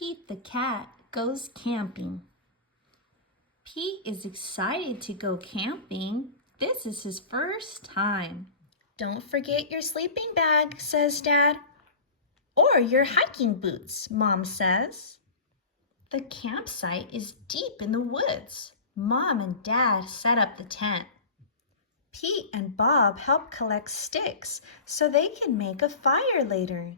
Pete the cat goes camping. Pete is excited to go camping. This is his first time. Don't forget your sleeping bag, says Dad. Or your hiking boots, Mom says. The campsite is deep in the woods. Mom and Dad set up the tent. Pete and Bob help collect sticks so they can make a fire later.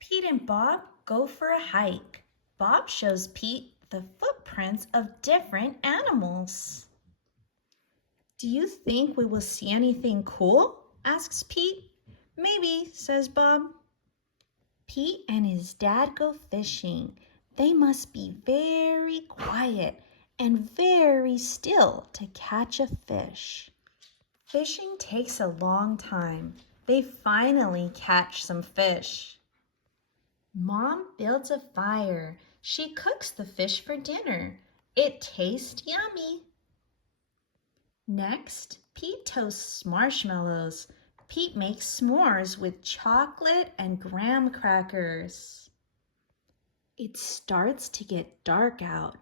Pete and Bob go for a hike. Bob shows Pete the footprints of different animals. Do you think we will see anything cool? Asks Pete. Maybe, says Bob. Pete and his dad go fishing. They must be very quiet and very still to catch a fish. Fishing takes a long time. They finally catch some fish. Mom builds a fire. She cooks the fish for dinner. It tastes yummy. Next, Pete toasts marshmallows. Pete makes s'mores with chocolate and graham crackers. It starts to get dark out.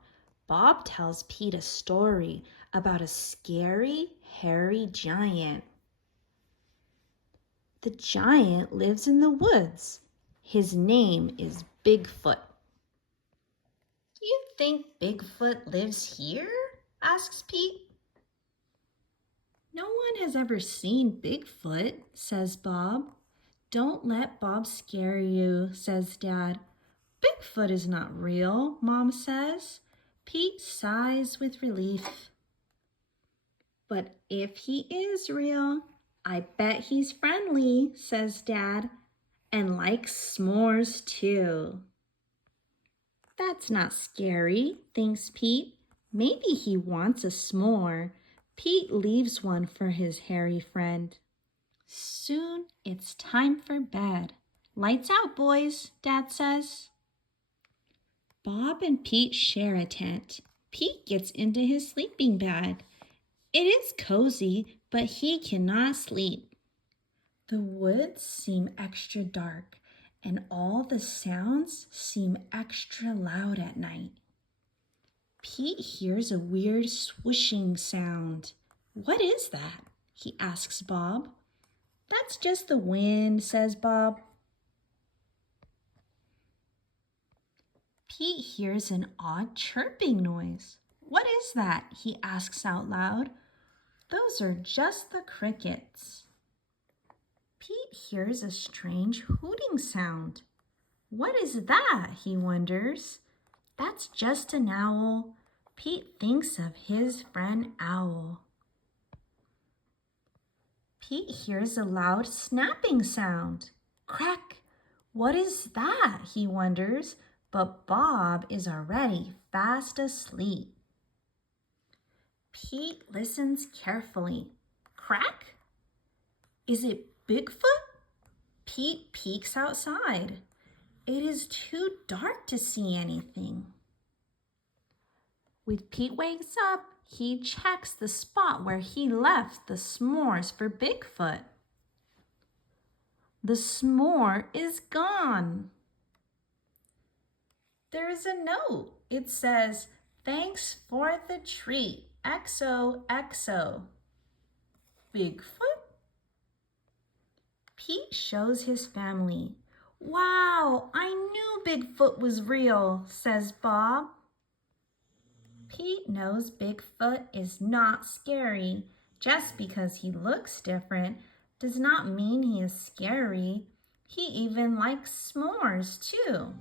Bob tells Pete a story about a scary, hairy giant. The giant lives in the woods. His name is Bigfoot. Do you think Bigfoot lives here? Asks Pete. No one has ever seen Bigfoot, says Bob. Don't let Bob scare you, says Dad. Bigfoot is not real, Mom says. Pete sighs with relief. But if he is real, I bet he's friendly, says Dad, and likes s'mores too. That's not scary, thinks Pete. Maybe he wants a s'more. Pete leaves one for his hairy friend. Soon it's time for bed. Lights out, boys, Dad says. Bob and Pete share a tent. Pete gets into his sleeping bag. It is cozy, but he cannot sleep. The woods seem extra dark, and all the sounds seem extra loud at night. Pete hears a weird swishing sound. What is that? He asks Bob. That's just the wind, says Bob. Pete hears an odd chirping noise. What is that? He asks out loud. Those are just the crickets. Pete hears a strange hooting sound. What is that? He wonders. That's just an owl. Pete thinks of his friend Owl. Pete hears a loud snapping sound. Crack! What is that? He wonders, but Bob is already fast asleep. Pete listens carefully. Crack? Is it Bigfoot? Pete peeks outside. It is too dark to see anything. When Pete wakes up, he checks the spot where he left the s'mores for Bigfoot. The s'more is gone. There is a note. It says, "Thanks for the treat. XOXO." Bigfoot? Pete shows his family. Wow, I knew Bigfoot was real, says Bob. Pete knows Bigfoot is not scary. Just because he looks different does not mean he is scary. He even likes s'mores too.